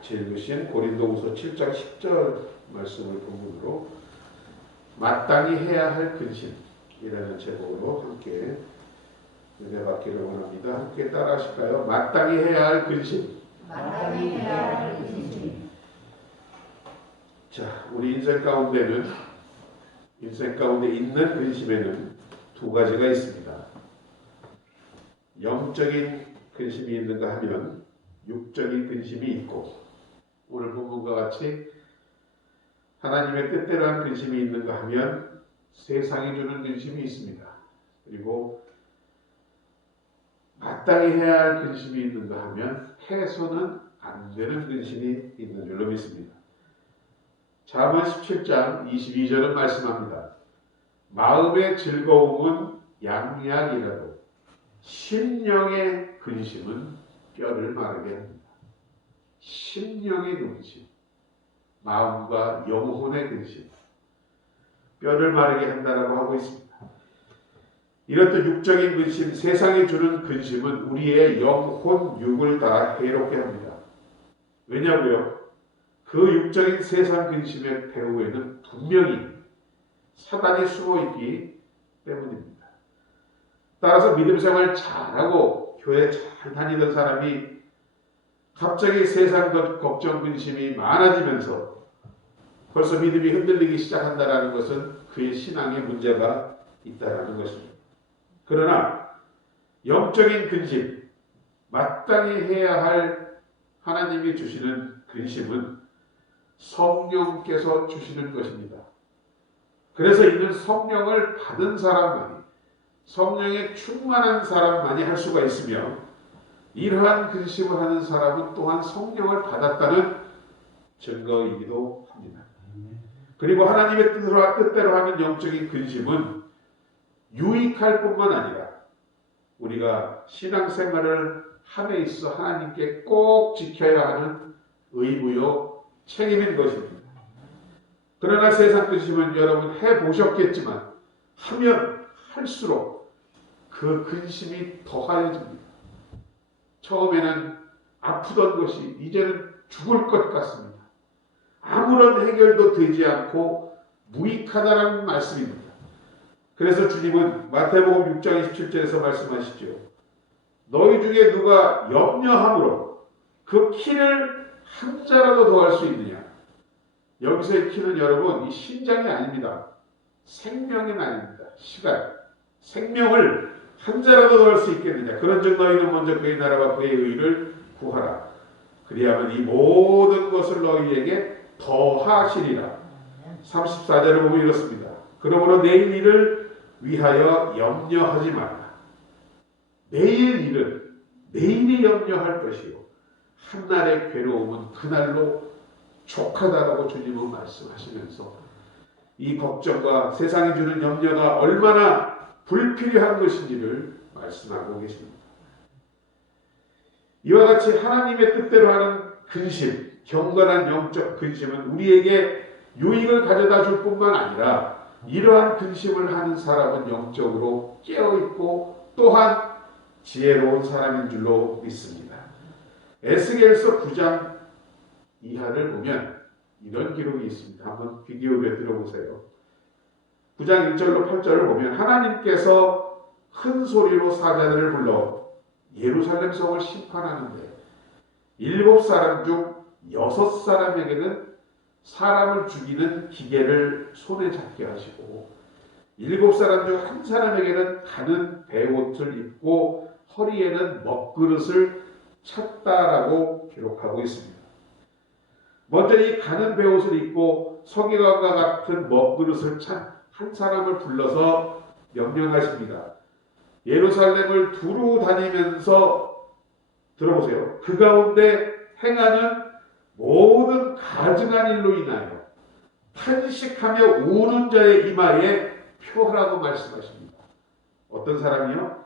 같이 읽으신 고린도후서 7장 10절 말씀을 본문으로 마땅히 해야 할 근심이라는 제목으로 함께 은혜 받기를 원합니다. 함께 따라 하실까요? 마땅히 해야 할 근심. 마땅히 해야 할 근심. 자, 우리 인생 가운데 있는 근심에는 두 가지가 있습니다. 영적인 근심이 있는가 하면 육적인 근심이 있고, 오늘 본문과 같이 하나님의 뜻대로 한 근심이 있는가 하면 세상이 주는 근심이 있습니다. 그리고 마땅히 해야 할 근심이 있는가 하면 해서는 안 되는 근심이 있는 줄로 믿습니다. 잠언 17장 22절은 말씀합니다. 마음의 즐거움은 양약이라도 심령의 근심은 뼈를 마르게 합니다. 심령의 근심, 마음과 영혼의 근심, 뼈를 마르게 한다라고 하고 있습니다. 이렇듯 육적인 근심, 세상이 주는 근심은 우리의 영혼, 육을 다 해롭게 합니다. 왜냐고요? 그 육적인 세상 근심의 배후에는 분명히 사단이 숨어있기 때문입니다. 따라서 믿음 생활 잘하고 교회 잘 다니던 사람이 갑자기 세상 걱정 근심이 많아지면서 벌써 믿음이 흔들리기 시작한다는 것은 그의 신앙에 문제가 있다는 것입니다. 그러나 영적인 근심, 마땅히 해야 할 하나님이 주시는 근심은 성령께서 주시는 것입니다. 그래서 이는 성령을 받은 사람만이, 성령에 충만한 사람만이 할 수가 있으며, 이러한 근심을 하는 사람은 또한 성령을 받았다는 증거이기도 합니다. 그리고 하나님의 뜻대로 하는 영적인 근심은 유익할 뿐만 아니라 우리가 신앙생활을 함에 있어 하나님께 꼭 지켜야 하는 의무요 책임인 것입니다. 그러나 세상 근심은 여러분 해보셨겠지만 하면 할수록 그 근심이 더하여집니다. 처음에는 아프던 것이 이제는 죽을 것 같습니다. 아무런 해결도 되지 않고 무익하다는 말씀입니다. 그래서 주님은 마태복음 6장 27절에서 말씀하시죠. 너희 중에 누가 염려함으로 그 키를 한 자라도 더할 수 있느냐? 여기서의 키는 여러분 이 신장이 아닙니다. 생명이 아닙니다. 시간, 생명을 한 자라도 더할 수 있겠느냐? 그런즉 너희는 먼저 그의 나라와 그의 의를 구하라. 그리하면 이 모든 것을 너희에게 더하시리라. 34절을 보면 이렇습니다. 그러므로 내일 일을 위하여 염려하지 말라. 내일 일은 내일이 염려할 것이요 한날의 괴로움은 그날로 족하다라고 주님은 말씀하시면서 이 걱정과 세상이 주는 염려가 얼마나 불필요한 것인지를 말씀하고 계십니다. 이와 같이 하나님의 뜻대로 하는 근심, 경건한 영적 근심은 우리에게 유익을 가져다 줄 뿐만 아니라 이러한 근심을 하는 사람은 영적으로 깨어있고 또한 지혜로운 사람인 줄로 믿습니다. 에스겔서 9장 이하를 보면 이런 기록이 있습니다. 한번 귀 기울여 들어보세요. 9장 1절로 8절을 보면 하나님께서 큰 소리로 사자들을 불러 예루살렘 성을 심판하는데 7사람 중 6사람에게는 사람을 죽이는 기계를 손에 잡게 하시고 7사람 중 1사람에게는 가는 베옷을 입고 허리에는 먹그릇을 찼다라고 기록하고 있습니다. 먼저 이 가는 베옷을 입고 서기관과 같은 먹그릇을 찬 한 사람을 불러서 명령하십니다. 예루살렘을 두루 다니면서 들어보세요. 그 가운데 행하는 모든 가증한 일로 인하여 탄식하며 우는 자의 이마에 표하라고 말씀하십니다. 어떤 사람이요?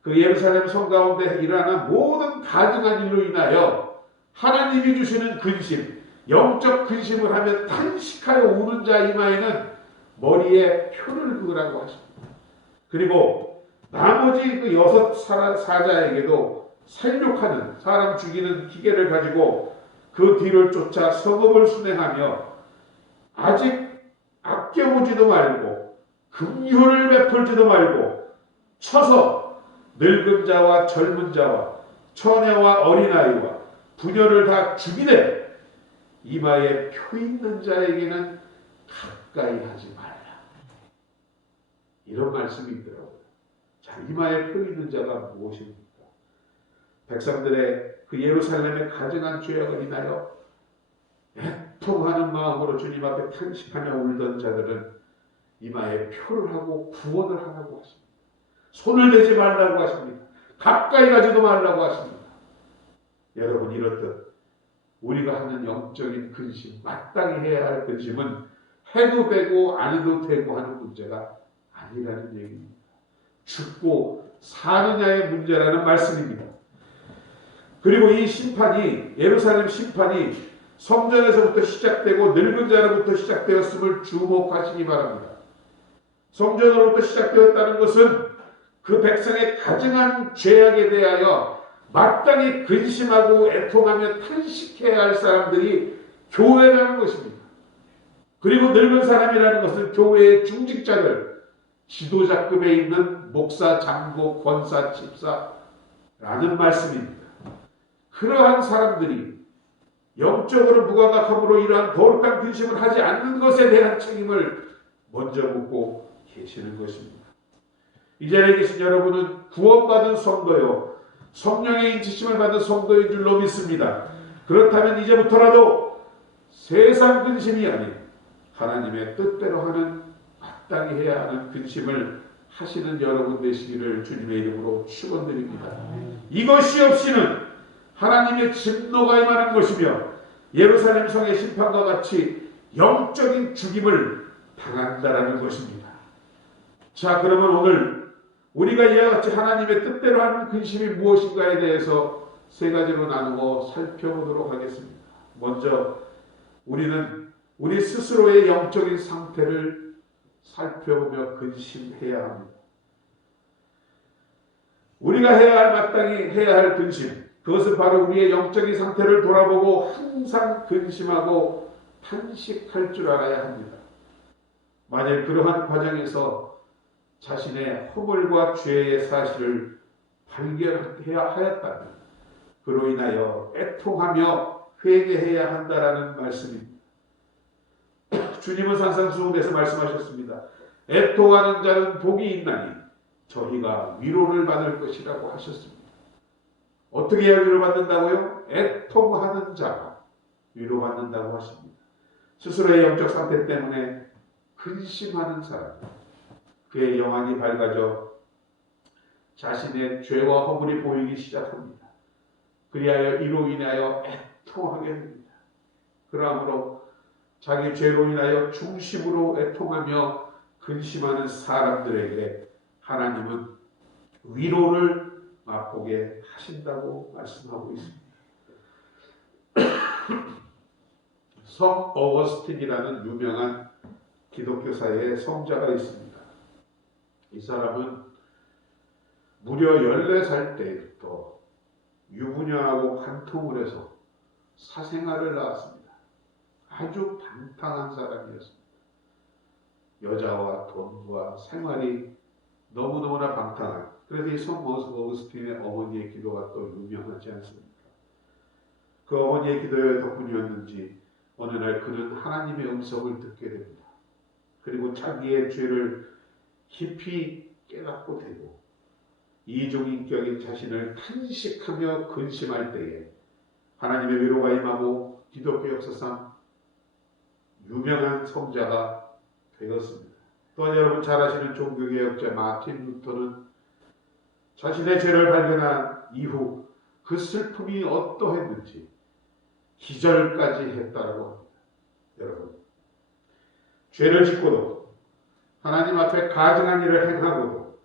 그 예루살렘 성 가운데 일어나는 모든 가증한 일로 인하여 하나님이 주시는 근심, 영적 근심을 하며 탄식하여 우는 자 이마에는 머리에 표를 그으라고 하십니다. 그리고 나머지 그 6 사자에게도 살육하는, 사람 죽이는 기계를 가지고 그 뒤를 쫓아 성읍을 순행하며 아직 아껴보지도 말고 긍휼을 베풀지도 말고 쳐서 늙은 자와 젊은 자와 처녀와 어린아이와 부녀를 다 죽이되 이마에 표 있는 자에게는 가까이 하지 말라. 이런 말씀이 있더라고요. 자, 이마에 표 있는 자가 무엇입니까? 백성들의 그 예루살렘의 가증한 죄악을 인하여 애통하는 마음으로 주님 앞에 탄식하며 울던 자들은 이마에 표를 하고 구원을 하라고 하십니다. 손을 대지 말라고 하십니다. 가까이 가지도 말라고 하십니다. 여러분, 이렇듯 우리가 하는 영적인 근심, 마땅히 해야 할 근심은 해도 되고 안 해도 되고 하는 문제가 아니라는 얘기입니다. 죽고 사느냐의 문제라는 말씀입니다. 그리고 이 심판이, 예루살렘 심판이 성전에서부터 시작되고 늙은 자로부터 시작되었음을 주목하시기 바랍니다. 성전으로부터 시작되었다는 것은 그 백성의 가증한 죄악에 대하여 마땅히 근심하고 애통하며 탄식해야 할 사람들이 교회라는 것입니다. 그리고 늙은 사람이라는 것은 교회의 중직자들, 지도자급에 있는 목사, 장로, 권사, 집사라는 말씀입니다. 그러한 사람들이 영적으로 무감각함으로 이러한 거룩한 근심을 하지 않는 것에 대한 책임을 먼저 묻고 계시는 것입니다. 이 자리에 계신 여러분은 구원받은 성도요, 성령의 인치심을 받은 성도인 줄로 믿습니다. 그렇다면 이제부터라도 세상 근심이 아닌 하나님의 뜻대로 하는, 마땅히 해야 하는 근심을 하시는 여러분 되시기를 주님의 이름으로 축원드립니다. 이것이 없이는 하나님의 진노가 임하는 것이며 예루살렘 성의 심판과 같이 영적인 죽임을 당한다라는 것입니다. 자, 그러면 오늘 우리가 이와 같이 하나님의 뜻대로 하는 근심이 무엇인가에 대해서 세 가지로 나누어 살펴보도록 하겠습니다. 먼저 우리는 우리 스스로의 영적인 상태를 살펴보며 근심해야 합니다. 우리가 마땅히 해야 할 근심, 그것은 바로 우리의 영적인 상태를 돌아보고 항상 근심하고 탄식할 줄 알아야 합니다. 만약 그러한 과정에서 자신의 허물과 죄의 사실을 발견해야 하였다면 그로 인하여 애통하며 회개해야 한다라는 말씀입니다. 주님은 산상수훈에서 말씀하셨습니다. 애통하는 자는 복이 있나니 저희가 위로를 받을 것이라고 하셨습니다. 어떻게 해야 위로받는다고요? 애통하는 자가 위로받는다고 하십니다. 스스로의 영적 상태 때문에 근심하는 사람, 그의 영안이 밝아져 자신의 죄와 허물이 보이기 시작합니다. 그리하여 이로 인하여 애통하게 됩니다. 그러므로 자기 죄로 인하여 중심으로 애통하며 근심하는 사람들에게 하나님은 위로를 맛보게 하신다고 말씀하고 있습니다. 성 어거스틴이라는 유명한 기독교사의 성자가 있습니다. 이 사람은 무려 14살 때부터 유부녀하고 간통을 해서 사생활을 낳았습니다. 아주 방탕한 사람이었습니다. 여자와 돈과 생활이 너무너무나 방탕한, 그래서 이 성 어거스틴의 어머니의 기도가 또 유명하지 않습니까? 그 어머니의 기도의 덕분이었는지 어느 날 그는 하나님의 음성을 듣게 됩니다. 그리고 자기의 죄를 깊이 깨닫고 되고 이중인격인 자신을 탄식하며 근심할 때에 하나님의 위로가 임하고 기독교 역사상 유명한 성자가 되었습니다. 또한 여러분 잘 아시는 종교개혁자 마틴 루터는 자신의 죄를 발견한 이후 그 슬픔이 어떠했는지 기절까지 했다라고 합니다. 여러분, 죄를 짓고도 하나님 앞에 가증한 일을 행하고도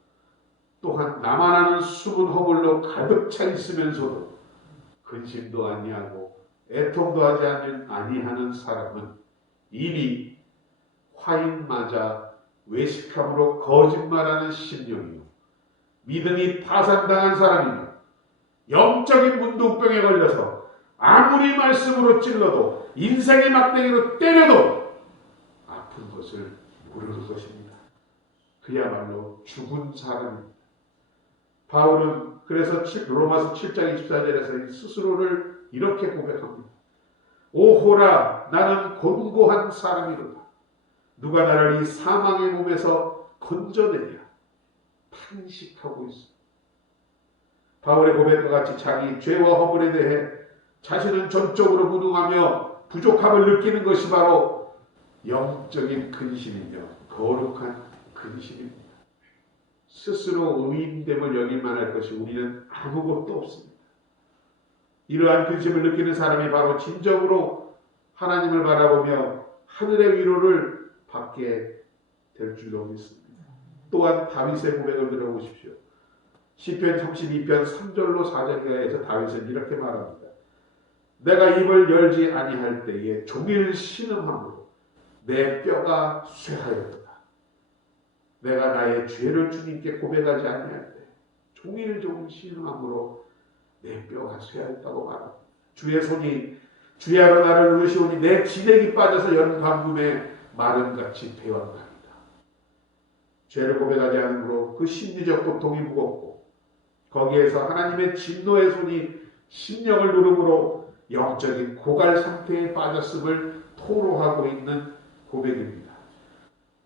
또한 나만 아는 숨은 허물로 가득 차 있으면서도 근심도 아니하고 애통도 하지 아니하는 사람은 이미 화인 맞아 외식함으로 거짓말하는 심령이요, 믿음이 파산당한 사람이며 영적인 문둥병에 걸려서 아무리 말씀으로 찔러도 인생의 막대기로 때려도 아픈 것을 모르는 것입니다. 그야말로 죽은 사람입니다. 바울은 그래서 로마서 7장 24절에서 스스로를 이렇게 고백합니다. 오호라 나는 곤고한 사람이로다. 누가 나를 이 사망의 몸에서 건져내랴. 탄식하고 있습니다. 바울의 고백과 같이 자기 죄와 허물에 대해 자신은 전적으로 무능하며 부족함을 느끼는 것이 바로 영적인 근심이며 거룩한 근심입니다. 스스로 의인됨을 여길만 할 것이 우리는 아무것도 없습니다. 이러한 근심을 느끼는 사람이 바로 진정으로 하나님을 바라보며 하늘의 위로를 받게 될 줄로 믿습니다. 또한 다윗의 고백을 들어보십시오. 시편 32편 3절로 4절 이하에서 다윗은 이렇게 말합니다. 내가 입을 열지 아니할 때에 종일 신음함으로 내 뼈가 쇠하였도다. 내가 나의 죄를 주님께 고백하지 아니할 때 종일 신음함으로 내 뼈가 쇠하였다고 말합니다. 주의 손이 주야로 나를 누르시오니 내 진액이 빠져서 여름 광금에 마름같이 배웠나이다. 죄를 고백하지 않으므로 그 심리적 고통이 무겁고 거기에서 하나님의 진노의 손이 심령을 누름으로 영적인 고갈 상태에 빠졌음을 토로하고 있는 고백입니다.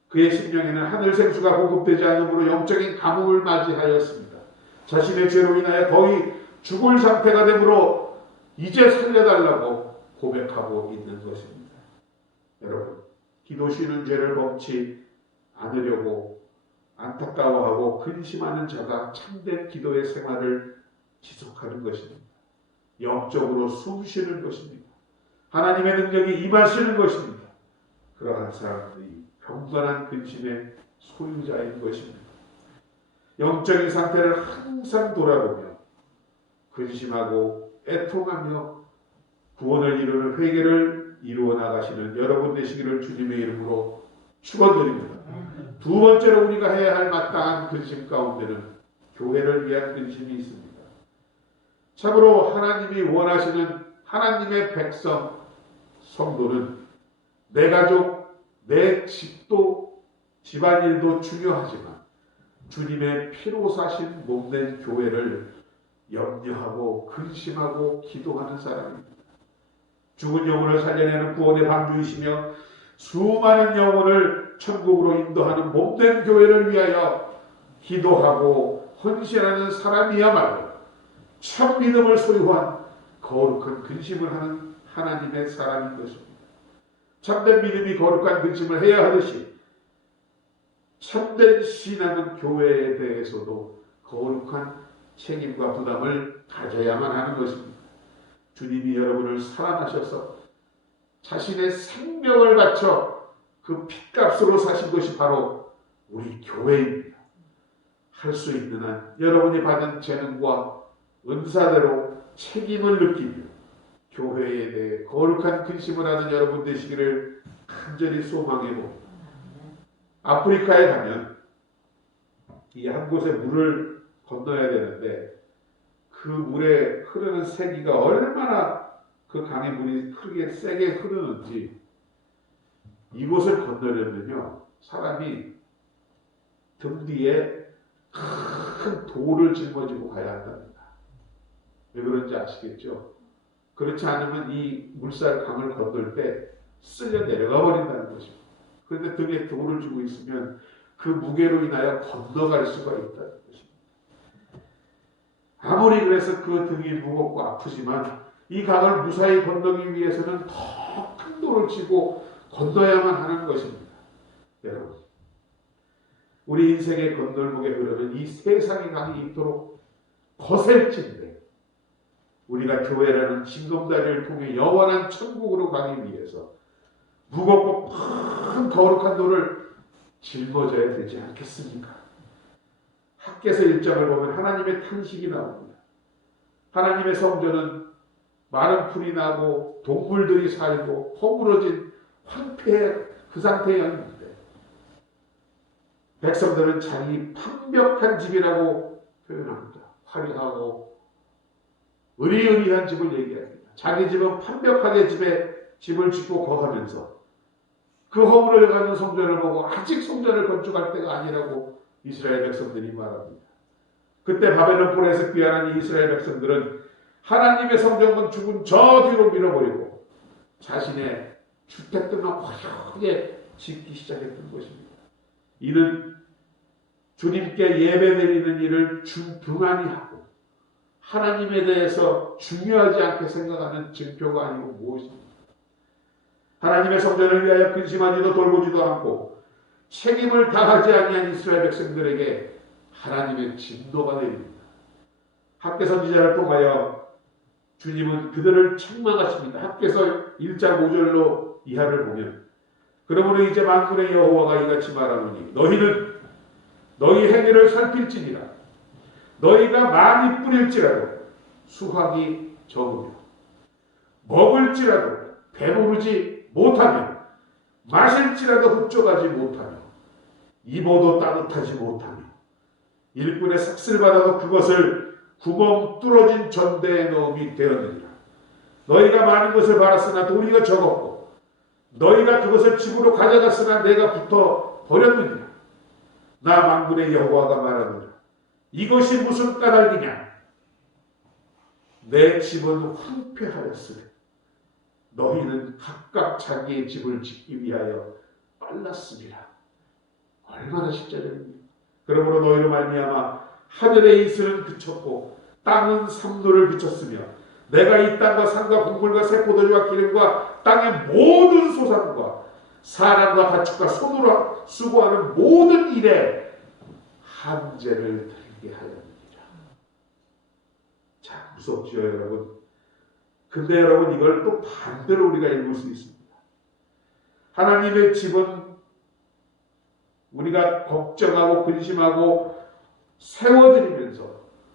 그의 심령에는 하늘 생수가 공급되지 않으므로 영적인 가뭄을 맞이하였습니다. 자신의 죄로 인하여 거의 죽을 상태가 되므로 이제 살려달라고 고백하고 있는 것입니다. 여러분, 기도 쉬는 죄를 범치 않으려고 안타까워하고 근심하는 자가 참된 기도의 생활을 지속하는 것입니다. 영적으로 숨쉬는 것입니다. 하나님의 능력이 임하시는 것입니다. 그러한 사람들이 경건한 근심의 소유자인 것입니다. 영적인 상태를 항상 돌아보며 근심하고 애통하며 구원을 이루는 회개를 이루어 나가시는 여러분 되시기를 주님의 이름으로 축원드립니다. 두 번째로 우리가 해야 할 마땅한 근심 가운데는 교회를 위한 근심이 있습니다. 참으로 하나님이 원하시는 하나님의 백성, 성도는 내 가족, 내 집도 집안일도 중요하지만 주님의 피로 사신 몸된 교회를 염려하고 근심하고 기도하는 사람입니다. 죽은 영혼을 살려내는 구원의 방주이시며 수많은 영혼을 천국으로 인도하는 몸된 교회를 위하여 기도하고 헌신하는 사람이야말로 참 믿음을 소유한 거룩한 근심을 하는 하나님의 사람인 것입니다. 참된 믿음이 거룩한 근심을 해야 하듯이 참된 신앙은 교회에 대해서도 거룩한 책임과 부담을 가져야만 하는 것입니다. 주님이 여러분을 사랑하셔서 자신의 생명을 바쳐 그 핏값으로 사신 것이 바로 우리 교회입니다. 할 수 있는 한 여러분이 받은 재능과 은사대로 책임을 느끼며 교회에 대해 거룩한 근심을 하는 여러분 되시기를 간절히 소망해 봅니다. 아프리카에 가면 이 한 곳에 물을 건너야 되는데 그 물에 흐르는 세기가 얼마나 그 강의 물이 크게 세게 흐르는지 이곳을 건너려면요 사람이 등 뒤에 큰 돌을 짊어지고 가야 한답니다. 왜 그런지 아시겠죠? 그렇지 않으면 이 물살 강을 건널 때 쓸려 내려가 버린다는 것입니다. 그런데 등에 돌을 쥐고 있으면 그 무게로 인하여 건너갈 수가 있다는 것입니다. 아무리 그래서 그 등이 무겁고 아프지만 이 강을 무사히 건너기 위해서는 더 큰 돌을 쥐고 건너야만 하는 것입니다. 여러분, 우리 인생의 건널목에 흐르는 이 세상의 강이 있도록 거셀진데 우리가 교회라는 징검다리를 통해 영원한 천국으로 가기 위해서 무겁고 큰 거룩한 돌을 짊어져야 되지 않겠습니까? 학개서 1장을 보면 하나님의 탄식이 나옵니다. 하나님의 성전은 마른 풀이 나고 동물들이 살고 허물어진 황폐 그 상태였는데 백성들은 자기 완벽한 집이라고 표현합니다. 화려하고 의리의리한 집을 얘기합니다. 자기 집은 완벽하게 집을 짓고 거하면서 그 허물을 가진 성전을 보고 아직 성전을 건축할 때가 아니라고 이스라엘 백성들이 말합니다. 그때 바벨론 폴에서 귀환한 이스라엘 백성들은 하나님의 성전 건축은 저 뒤로 밀어버리고 자신의 주택들만 화려하게 짓기 시작했던 것입니다. 이는 주님께 예배드리는 일을 등한히 하고 하나님에 대해서 중요하지 않게 생각하는 증표가 아니고 무엇입니까? 하나님의 성전을 위하여 근심하지도 돌보지도 않고 책임을 다하지 아니한 이스라엘 백성들에게 하나님의 진노가 내립니다. 학개 선지자를 통하여 주님은 그들을 책망하십니다. 학개서 1장 5절로 이하를 보면 그러므로 이제 만군의 여호와가 이같이 말하노니 너희는 너희 행위를 살필지니라. 너희가 많이 뿌릴지라도 수확이 적으며 먹을지라도 배부르지 못하며 마실지라도 흡족하지 못하며 입어도 따뜻하지 못하며 일꾼의 삭슬 받아도 그것을 구멍 뚫어진 전대에 넣음이 되었느니라. 너희가 많은 것을 받았으나 도리가 적었고 너희가 그것을 집으로 가져갔으나 내가 붙어 버렸느니라. 나 만군의 여호와가 말하느니라. 이것이 무슨 까닭이냐? 내 집은 황폐하였으며 너희는 각각 자기의 집을 짓기 위하여 빨랐으리라. 얼마나 십자가입니까? 그러므로 너희로 말미암아 하늘의 이슬은 그쳤고 땅은 삼노를 비쳤으며 내가 이 땅과 산과 곡물과 새 포도주와 기름과 땅의 모든 소산과 사람과 가축과 손으로 수고하는 모든 일에 한죄를 들게 하였느니라. 자, 무섭지요 여러분. 근데 여러분 이걸 또 반대로 우리가 읽을 수 있습니다. 하나님의 집은 우리가 걱정하고 근심하고 세워드리면서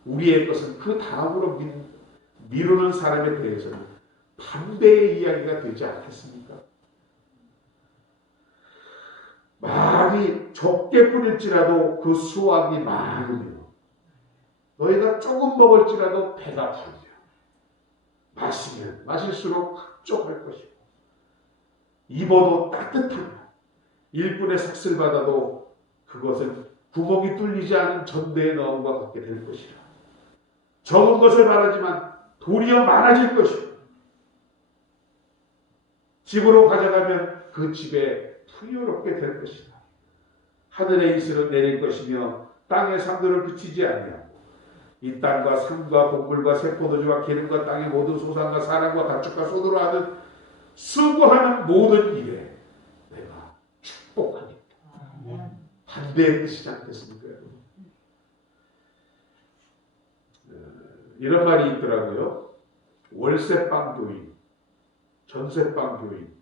우리의 것은 그 다음으로 미루는 사람에 대해서는 반대의 이야기가 되지 않겠습니까? 많이 적게 뿌릴지라도 그 수확이 많으며 너희가 조금 먹을지라도 배가 부르며 마시면 마실수록 흡족할 것이고 입어도 따뜻하며 일꾼의 삭슬 받아도 그것은 구멍이 뚫리지 않은 전대에 넣음과 같게 될 것이라. 적은 것을 바라지만 도리어 많아질 것이고 집으로 가져가면 그 집에 풍요롭게 될 것이다. 하늘의 이슬은 내릴 것이며 땅의 산들을 그치지 아니하고 이 땅과 산과 곡물과 새 포도주와 기름과 땅의 모든 소산과 사람과 가축과 손으로 하는 수고하는 모든 일에 내가 축복하니까. 반대의 뜻이지 않겠습니까? 이런 말이 있더라고요. 월세방 교인, 전세방 교인,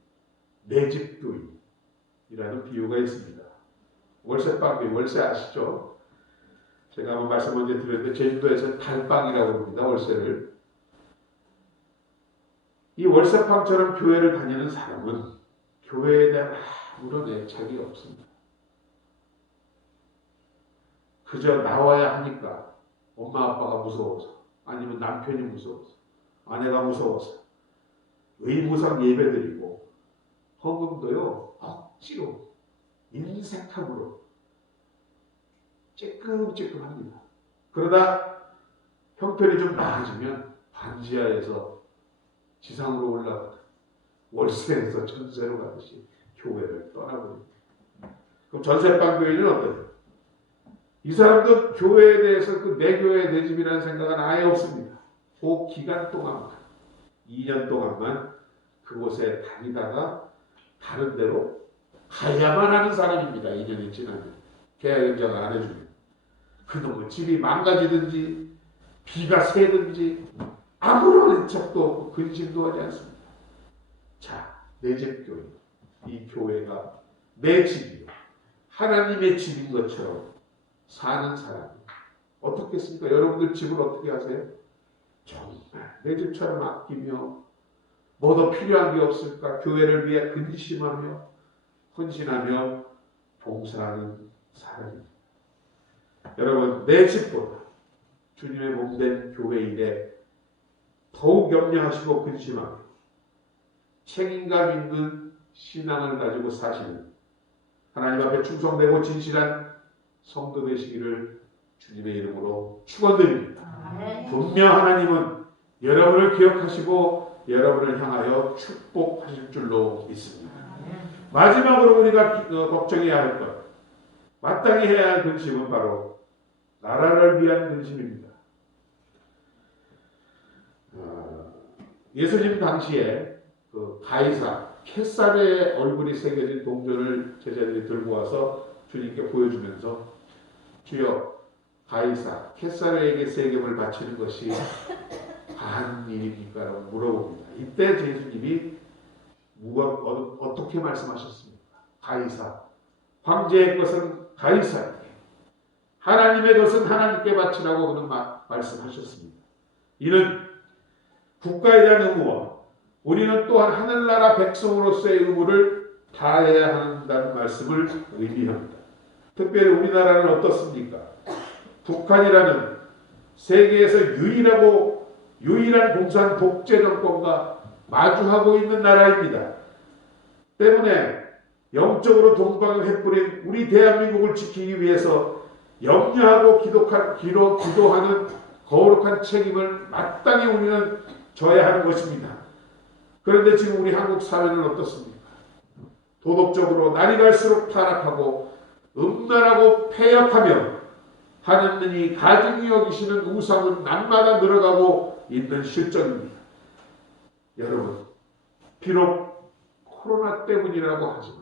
내집 교인이라는 비유가 있습니다. 월세방 교인, 월세 아시죠? 제가 한번 말씀 먼저 드렸는데 제주도에서는 달방이라고 합니다. 월세를. 이 월세방처럼 교회를 다니는 사람은 교회에 대한 아무런 애착이 없습니다. 그저 나와야 하니까 엄마 아빠가 무서워서 아니면 남편이 무서워서 아내가 무서워서 의무상 예배드리고 헌금도요 억지로 인색함으로 쬐끔쬐끔합니다. 그러다 형편이 좀 나아지면 반지하에서 지상으로 올라가다 월세에서 전세로 가듯이 교회를 떠나버립니다. 그럼 전세방 교인은 어때요? 이 사람도 교회에 대해서 내 교회 내 집이라는 생각은 아예 없습니다. 그 기간 동안만 2년 동안만 그곳에 다니다가 다른 데로 가야만 하는 사람입니다. 2년이 지나면 계약 연장을 안 해주면 그놈의 집이 망가지든지 비가 새든지 아무런 애착도 없고 근심도 하지 않습니다. 자, 내 집 교회, 이 교회가 내 집이요 하나님의 집인 것처럼 사는 사람 어떻겠습니까? 여러분들 집을 어떻게 하세요? 정말 내 집처럼 아끼며 뭐 더 필요한 게 없을까? 교회를 위해 근심하며 헌신하며 봉사하는 사람입니다. 여러분 내 집보다 주님의 몸된 교회 일에 더욱 염려하시고 근심하고 책임감 있는 신앙을 가지고 사시는 하나님 앞에 충성되고 진실한 성도 되시기를 주님의 이름으로 축원드립니다. 분명 하나님은 여러분을 기억하시고 여러분을 향하여 축복하실 줄로 믿습니다. 마지막으로 우리가 걱정해야 할 것, 마땅히 해야 할 근심은 바로 나라를 위한 근심입니다. 예수님 당시에 그 가이사 캐살의 얼굴이 새겨진 동전을 제자들이 들고 와서 주님께 보여주면서 주여 가이사 캐살에게 세금을 바치는 것이 가한 일입니까? 라고 물어봅니다. 이때 예수님이 어떻게 말씀하셨습니까? 가이사, 황제의 것은 가이사에게, 하나님의 것은 하나님께 바치라고 그는 말씀하셨습니다. 이는 국가에 대한 의무와 우리는 또한 하늘나라 백성으로서의 의무를 다해야 한다는 말씀을 의미합니다. 특별히 우리나라는 어떻습니까? 북한이라는 세계에서 유일한 공산 독재 정권과 마주하고 있는 나라입니다. 때문에 영적으로 동방을 횃불인 우리 대한민국을 지키기 위해서 염려하고 기도하는 거룩한 책임을 마땅히 우리는 져야 하는 것입니다. 그런데 지금 우리 한국 사회는 어떻습니까? 도덕적으로 날이 갈수록 타락하고 음란하고 폐역하며 하느님이 가증히 여기시는 우상은 날마다 늘어가고 있는 실정입니다. 여러분, 비록 코로나 때문이라고 하지만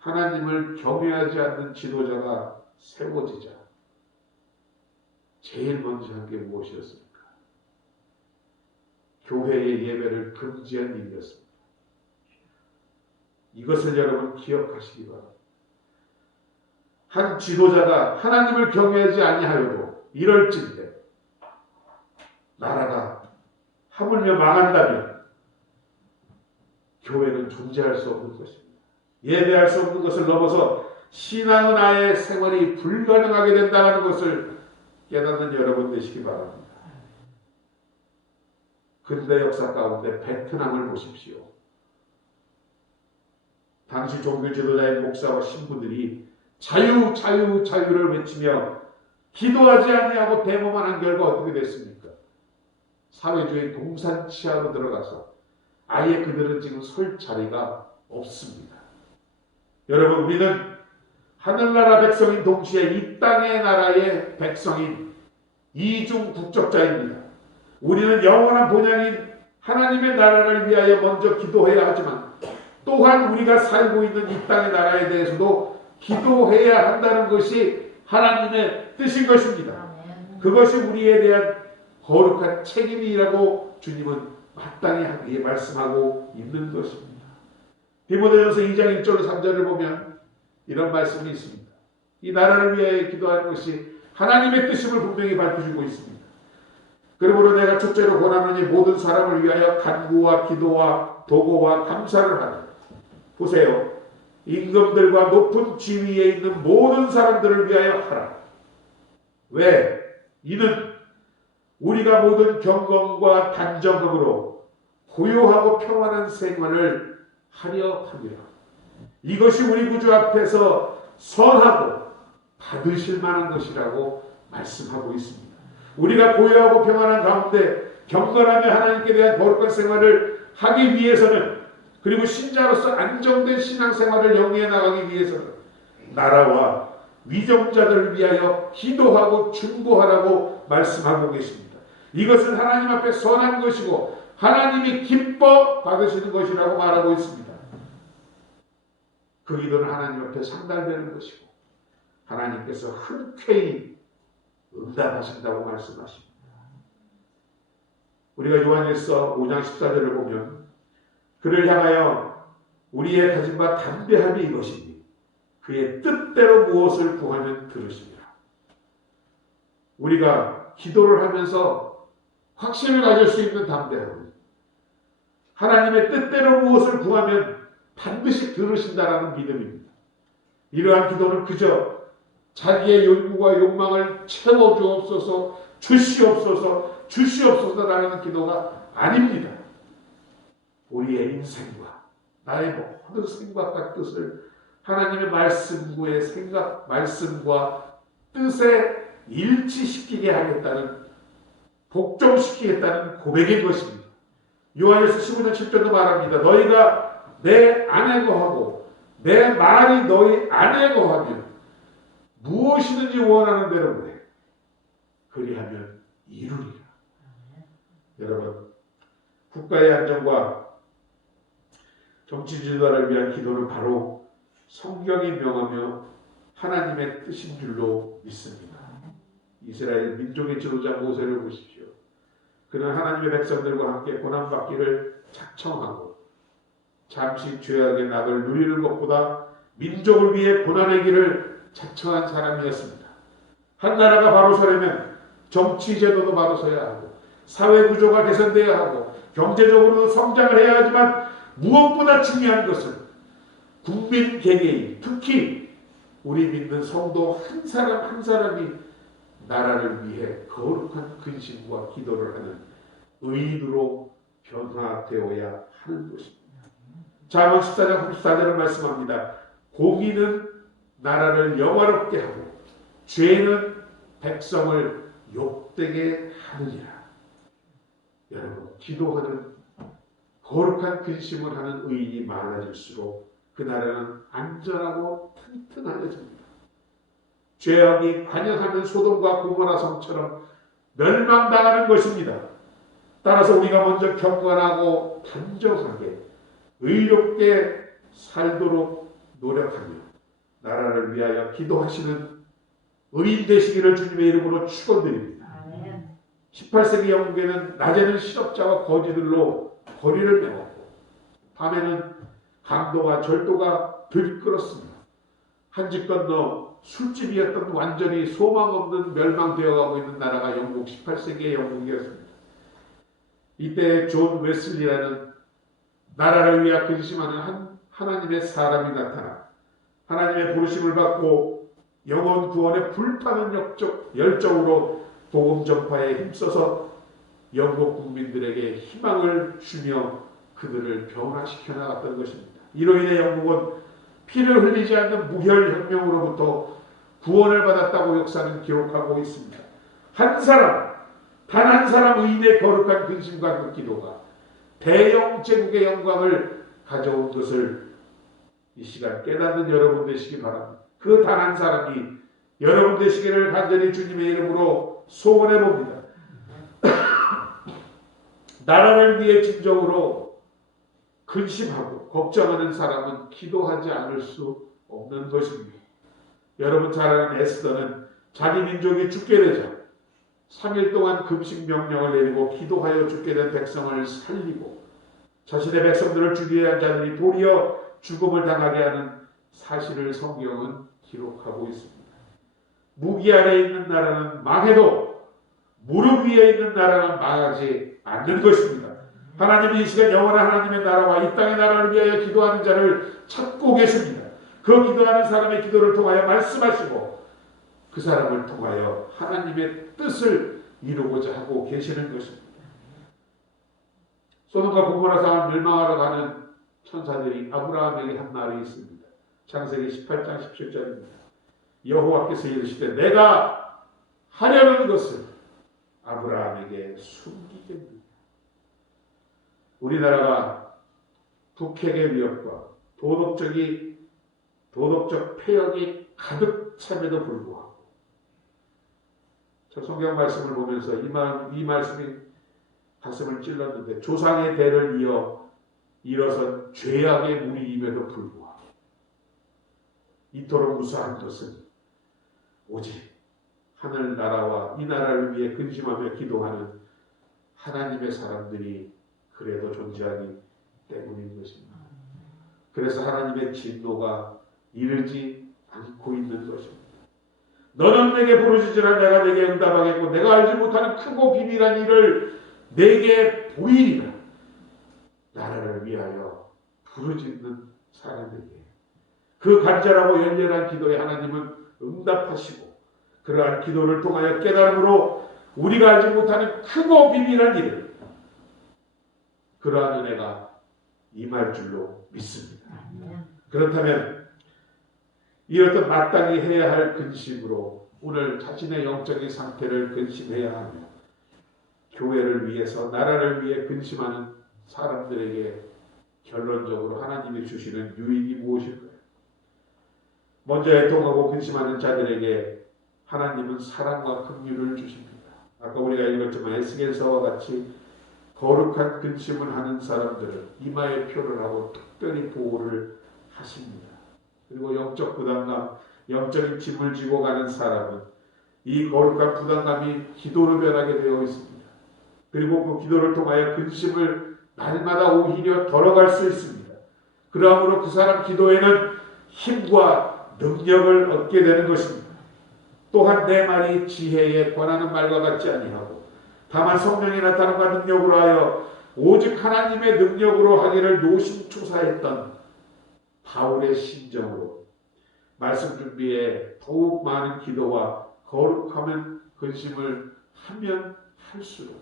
하나님을 경외하지 않는 지도자가 세워지자 제일 먼저 한 게 무엇이었습니까? 교회의 예배를 금지한 일이었습니다. 이것을 여러분 기억하시기 바랍니다. 한 지도자가 하나님을 경외하지 아니하여도 이럴진대 나라가 하물며 망한다면 교회는 존재할 수 없는 것입니다. 예배할 수 없는 것을 넘어서 신앙은 아예 생활이 불가능하게 된다는 것을 깨닫는 여러분 되시기 바랍니다. 근대 역사 가운데 베트남을 보십시오. 당시 종교 지도자의 목사와 신부들이 자유를 외치며 기도하지 아니하고 데모만 한 결과 어떻게 됐습니까? 사회주의 동산치하로 들어가서 아예 그들은 지금 설 자리가 없습니다. 여러분, 우리는 하늘나라 백성인 동시에 이 땅의 나라의 백성인 이중 국적자입니다. 우리는 영원한 본향인 하나님의 나라를 위하여 먼저 기도해야 하지만 또한 우리가 살고 있는 이 땅의 나라에 대해서도 기도해야 한다는 것이 하나님의 뜻인 것입니다. 그것이 우리에 대한 거룩한 책임이라고 주님은 마땅히 하기에 말씀하고 있는 것입니다. 디모데전서 2장 1절 3절을 보면 이런 말씀이 있습니다. 이 나라를 위하여 기도하는 것이 하나님의 뜻임을 분명히 밝혀주고 있습니다. 그러므로 내가 첫째로 권하노니 모든 사람을 위하여 간구와 기도와 도고와 감사를 하라. 보세요. 임금들과 높은 지위에 있는 모든 사람들을 위하여 하라. 왜? 이는 우리가 모든 경건과 단정함으로 고요하고 평안한 생활을 하려 함이라. 이것이 우리 구주 앞에서 선하고 받으실 만한 것이라고 말씀하고 있습니다. 우리가 고요하고 평안한 가운데 경건하며 하나님께 대한 거룩한 생활을 하기 위해서는, 그리고 신자로서 안정된 신앙생활을 영위해 나가기 위해서는 나라와 위정자들을 위하여 기도하고 중보하라고 말씀하고 계십니다. 이것은 하나님 앞에 선한 것이고 하나님이 기뻐 받으시는 것이라고 말하고 있습니다. 그 기도는 하나님 앞에 상달되는 것이고 하나님께서 흔쾌히 응답하신다고 말씀하십니다. 우리가 요한일서 5장 14절을 보면 그를 향하여 우리의 가진 바 담대함이 이것이니 그의 뜻대로 무엇을 구하면 들으시리라. 우리가 기도를 하면서 확신을 가질 수 있는 담대함은 하나님의 뜻대로 무엇을 구하면 반드시 들으신다라는 믿음입니다. 이러한 기도는 그저 자기의 욕구와 욕망을 채워주옵소서, 주시옵소서, 주시옵소서라는 기도가 아닙니다. 우리의 인생과 나의 모든 생각과 뜻을 하나님의 말씀과 뜻에 일치시키게 하겠다는, 복종시키겠다는 고백인 것입니다. 요한일서 15장 7절도 말합니다. 너희가 내 안에 거하고 내 말이 너희 안에 거하면 무엇이든지 원하는 대로 그래. 그리하면 이루리라. 여러분, 국가의 안정과 정치 지도자를 위한 기도는 바로 성경이 명하며 하나님의 뜻인 줄로 믿습니다. 이스라엘 민족의 지도자 모세를 보십시오. 그는 하나님의 백성들과 함께 고난받기를 작정하고 잠시 죄악의 낙을 누리는 것보다 민족을 위해 고난의 길을 자청한 사람이었습니다. 한 나라가 바로 서려면 정치 제도도 바로 서야 하고 사회 구조가 개선되어야 하고 경제적으로도 성장을 해야 하지만 무엇보다 중요한 것은 국민 개개인, 특히 우리 믿는 성도 한 사람 한 사람이 나라를 위해 거룩한 근심과 기도를 하는 의인으로 변화되어야 하는 것입니다. 잠언 14장 34절을 말씀합니다. 공의는 나라를 영화롭게 하고 죄는 백성을 욕되게 하느니라. 여러분, 기도하는 거룩한 근심을 하는 의인이 많아질수록 그 나라는 안전하고 튼튼해집니다. 죄악이 관영하는 소돔과 고모라 성처럼 멸망당하는 것입니다. 따라서 우리가 먼저 경건하고 단정하게 의롭게 살도록 노력하며 나라를 위하여 기도하시는 의인 되시기를 주님의 이름으로 축원드립니다. 18세기 영국에는 낮에는 실업자와 거지들로 거리를 메웠고 밤에는 강도와 절도가 들끓었습니다. 한 집 건너 술집이었던 완전히 소망 없는 멸망되어가고 있는 나라가 영국 18세기의 영국이었습니다. 이때 존 웨슬리라는 나라를 위해 근심하는 하나님의 사람이 나타나 하나님의 부르심을 받고 영혼 구원에 불타는 열정으로 복음 전파에 힘써서 영국 국민들에게 희망을 주며 그들을 변화시켜 나갔던 것입니다. 이로 인해 영국은 피를 흘리지 않는 무혈혁명으로부터 구원을 받았다고 역사는 기록하고 있습니다. 한 사람, 단 한 사람 의인의 거룩한 근심과 그 기도가 대영 제국의 영광을 가져온 것을 이 시간 깨닫는 여러분 되시기 바랍니다. 그 단 한 사람이 여러분 되시기를 간절히 주님의 이름으로 소원해 봅니다. 나라를 위해 진정으로 근심하고 걱정하는 사람은 기도하지 않을 수 없는 것입니다. 여러분 잘 아는 에스더는 자기 민족이 죽게 되자 3일 동안 금식 명령을 내리고 기도하여 죽게 된 백성을 살리고 자신의 백성들을 죽이려 한 자들이 도리어 죽음을 당하게 하는 사실을 성경은 기록하고 있습니다. 무기 아래에 있는 나라는 망해도 무릎 위에 있는 나라는 망하지 않는 것입니다. 하나님이 이 시간 영원한 하나님의 나라와 이 땅의 나라를 위하여 기도하는 자를 찾고 계십니다. 그 기도하는 사람의 기도를 통하여 말씀하시고 그 사람을 통하여 하나님의 뜻을 이루고자 하고 계시는 것입니다. 소돔과 고모라 상을 멸망하러 가는 천사들이 아브라함에게 한 말이 있습니다. 창세기 18장 17절입니다. 여호와께서 이르시되 내가 하려는 것을 아브라함에게 숨기겠느냐. 우리나라가 북핵의 위협과 도덕적 폐역이 가득 참에도 불구하고 저 성경 말씀을 보면서 이 말씀이 가슴을 찔렀는데 조상의 대를 일어선 죄악의 무리임에도 불구하고 이토록 무수한 것은 오직 하늘나라와 이 나라를 위해 근심하며 기도하는 하나님의 사람들이 그래도 존재하기 때문인 것입니다. 그래서 하나님의 진노가 이르지 않고 있는 것입니다. 너는 내게 부르짖으라 내가 내게 응답하겠고 내가 알지 못하는 크고 비밀한 일을 내게 보이리라. 나라를 위하여 부르짖는 사람에게 그 간절하고 열렬한 기도에 하나님은 응답하시고 그러한 기도를 통하여 깨달음으로 우리가 알지 못하는 크고 비밀한 일을 그러한 은혜가 임할 줄로 믿습니다. 그렇다면 이렇듯 마땅히 해야 할 근심으로 오늘 자신의 영적인 상태를 근심해야 하며 교회를 위해서 나라를 위해 근심하는 사람들에게 결론적으로 하나님이 주시는 유익이 무엇일까요? 먼저 애통하고 근심하는 자들에게 하나님은 사랑과 긍휼을 주십니다. 아까 우리가 읽었지만 에스겔서와 같이 거룩한 근심을 하는 사람들은 이마에 표를 하고 특별히 보호를 하십니다. 그리고 영적 부담감, 영적인 짐을 지고 가는 사람은 이 거룩한 부담감이 기도로 변하게 되어 있습니다. 그리고 그 기도를 통하여 근심을 날마다 오히려 덜어갈 수 있습니다. 그러므로 그 사람 기도에는 힘과 능력을 얻게 되는 것입니다. 또한 내 말이 지혜에 권하는 말과 같지 아니하고 다만 성령이 나타남과 능력으로 하여 오직 하나님의 능력으로 하기를 노심초사했던 바울의 심정으로 말씀 준비에 더욱 많은 기도와 거룩하면 근심을 하면 할수록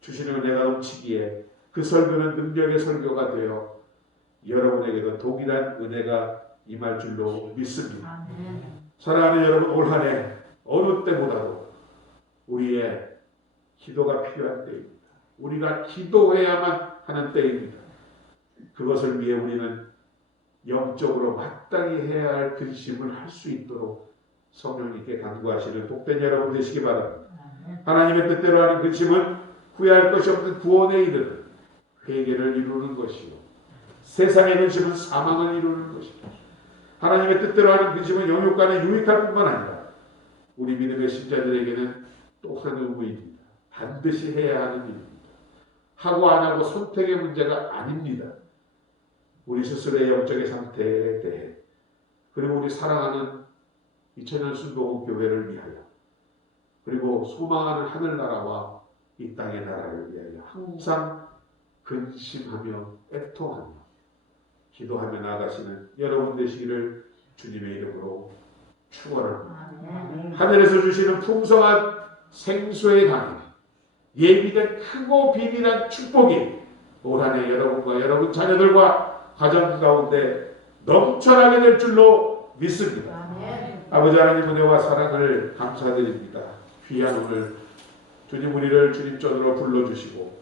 주시는 은혜가 넘치기에 그 설교는 능력의 설교가 되어 여러분에게도 동일한 은혜가 임할 줄로 믿습니다. 사랑하는 여러분, 올 한 해 어느 때보다도 우리의 기도가 필요한 때입니다. 우리가 기도해야만 하는 때입니다. 그것을 위해 우리는 영적으로 마땅히 해야 할 근심을 할 수 있도록 성령님께 간구하시는 복된 여러분 되시기 바랍니다. 하나님의 뜻대로 하는 근심은 후회할 것이 없는 구원에 이르는 회개를 이루는 것이요 세상의 근심은 사망을 이루는 것입니다. 하나님의 뜻대로 하는 근심은 영육간에 유익할 뿐만 아니라 우리 믿음의 신자들에게는 또 한 의무입니다. 반드시 해야 하는 일입니다. 하고 안 하고 선택의 문제가 아닙니다. 우리 스스로의 영적인 상태에 대해 그리고 우리 사랑하는 2000년 순복음 교회를 위하여 그리고 소망하는 하늘나라와 이 땅의 나라를 위하여 항상 근심하며 애통하며 기도하며 나아가시는 여러분 되시기를 주님의 이름으로 축원합니다. 하늘에서 주시는 풍성한 생수의 강이 예비된 크고 비밀한 축복이 올 한 해 여러분과 여러분 자녀들과 가정 가운데 넘쳐나게 될 줄로 믿습니다. 아버지 하나님 은혜와 사랑을 감사드립니다. 귀한 오늘 주님 우리를 주님 전으로 불러주시고